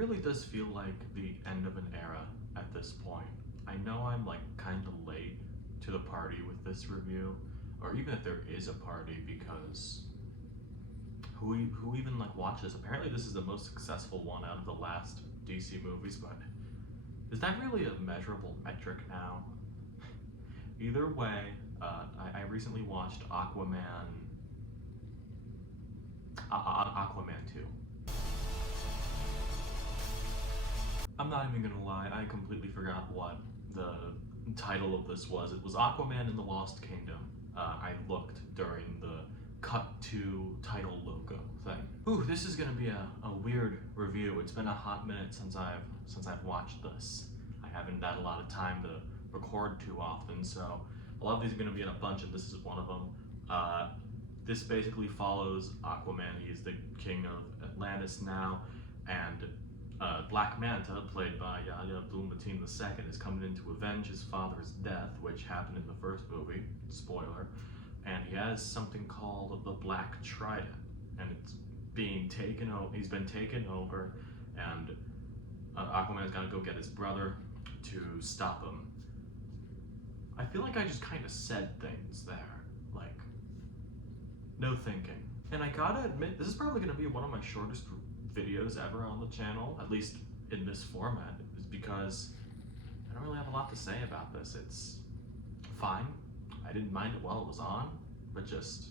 really does feel like the end of an era at this point. I know I'm like kind of late to the party with this review, or even if there is a party, because who even like watches? Apparently this is the most successful one out of the last DC movies, but is that really a measurable metric now? Either way, I recently watched Aquaman 2. I'm not even gonna lie, I completely forgot what the title of this was. It was Aquaman in the Lost Kingdom. I looked during the cut to title logo thing. Ooh, this is gonna be a weird review. It's been a hot minute since I've watched this. I haven't had a lot of time to record too often, so a lot of these are gonna be in a bunch, and this is one of them. This basically follows Aquaman. He's the king of Atlantis now, and Black Manta, played by Abdul-Mateen II, is coming in to avenge his father's death, which happened in the first movie, spoiler, and he has something called the Black Trident, and it's being taken over. He's been taken over, and Aquaman's got to go get his brother to stop him. I feel like I just kind of said things there, like, no thinking. And I gotta admit, this is probably gonna be one of my shortest videos ever on the channel, at least in this format, is because I don't really have a lot to say about this. It's fine. I didn't mind it while it was on, but just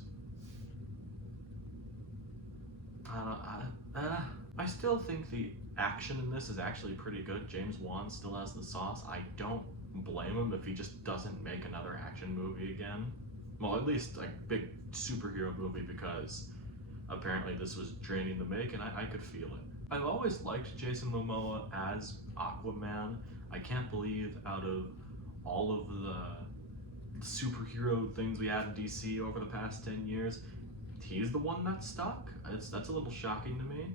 I still think the action in this is actually pretty good. James Wan still has the sauce. I don't blame him if he just doesn't make another action movie again. Well, at least a big superhero movie, because apparently this was draining to make, and I could feel it. I've always liked Jason Momoa as Aquaman. I can't believe out of all of the superhero things we had in DC over the past 10 years, he's the one that stuck. That's a little shocking to me,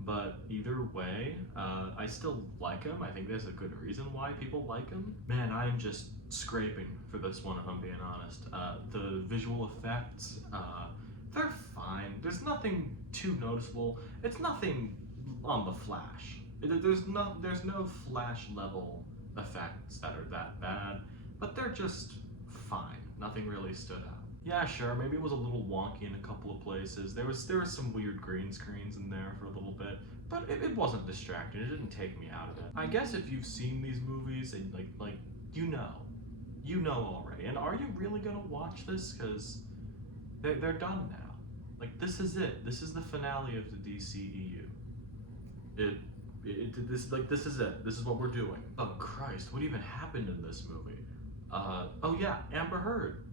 but either way, I still like him. I think there's a good reason why people like him. Man, I'm just scraping for this one, if I'm being honest. The visual effects, they're fine. There's nothing too noticeable. It's nothing on the Flash. There's no Flash level effects that are that bad, but they're just fine. Nothing really stood out. Yeah, sure, maybe it was a little wonky in a couple of places. There was some weird green screens in there for a little bit, but it wasn't distracting. It didn't take me out of it. I guess if you've seen these movies, and like you know already. And are you really gonna watch this? Because they're done now. Like, this is it. This is the finale of the DCEU. This is it. This is what we're doing. Oh Christ, what even happened in this movie? Oh yeah, Amber Heard.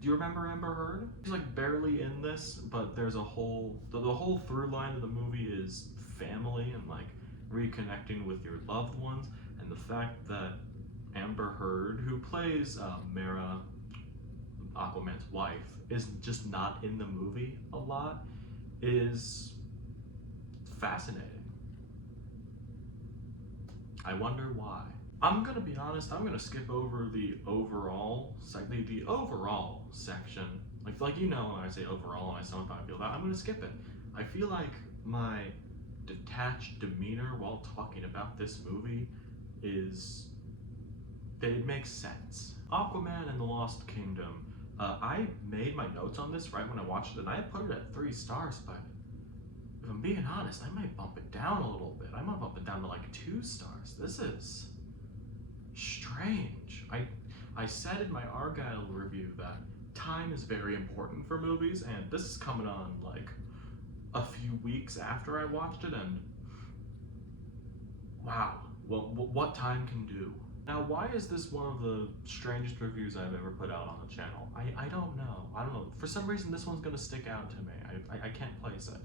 Do you remember Amber Heard? She's like barely in this, but there's the whole through line of the movie is family and like reconnecting with your loved ones, and the fact that Amber Heard, who plays Mera, Aquaman's wife, is just not in the movie a lot, is fascinating. I wonder why. I'm gonna be honest, I'm gonna skip over the overall section. Like you know, when I say overall and I sound how I feel that, I'm gonna skip it. I feel like my detached demeanor while talking about this movie it makes sense. Aquaman and the Lost Kingdom. I made my notes on this right when I watched it, and I put it at 3 stars, but if I'm being honest, I might bump it down a little bit. I might bump it down to like 2 stars. This is strange. I said in my Argyle review that time is very important for movies, and this is coming on like a few weeks after I watched it, and wow, well, what time can do. Now, why is this one of the strangest reviews I've ever put out on the channel? I don't know. For some reason, this one's gonna stick out to me. I can't place it.